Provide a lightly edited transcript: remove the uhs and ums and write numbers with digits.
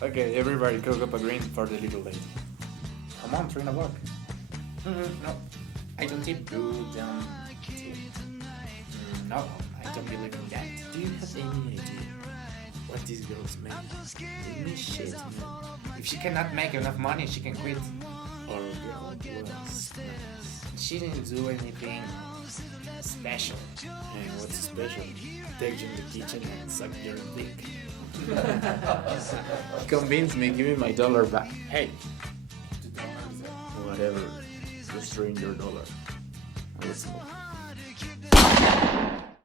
Okay, everybody cook up a green for the little lady. Come on, 3 o'clock. No, I don't tip. You don't tip. No, I don't believe in that. Do you have any idea what these girls make? They make shit, man. If she cannot make enough money, she can quit. Or girl was nice. She didn't do anything special. And what's special? Take you in the kitchen and suck your dick. Convince me, give me my dollar back. Hey, whatever. Just bring your dollar. Let's move.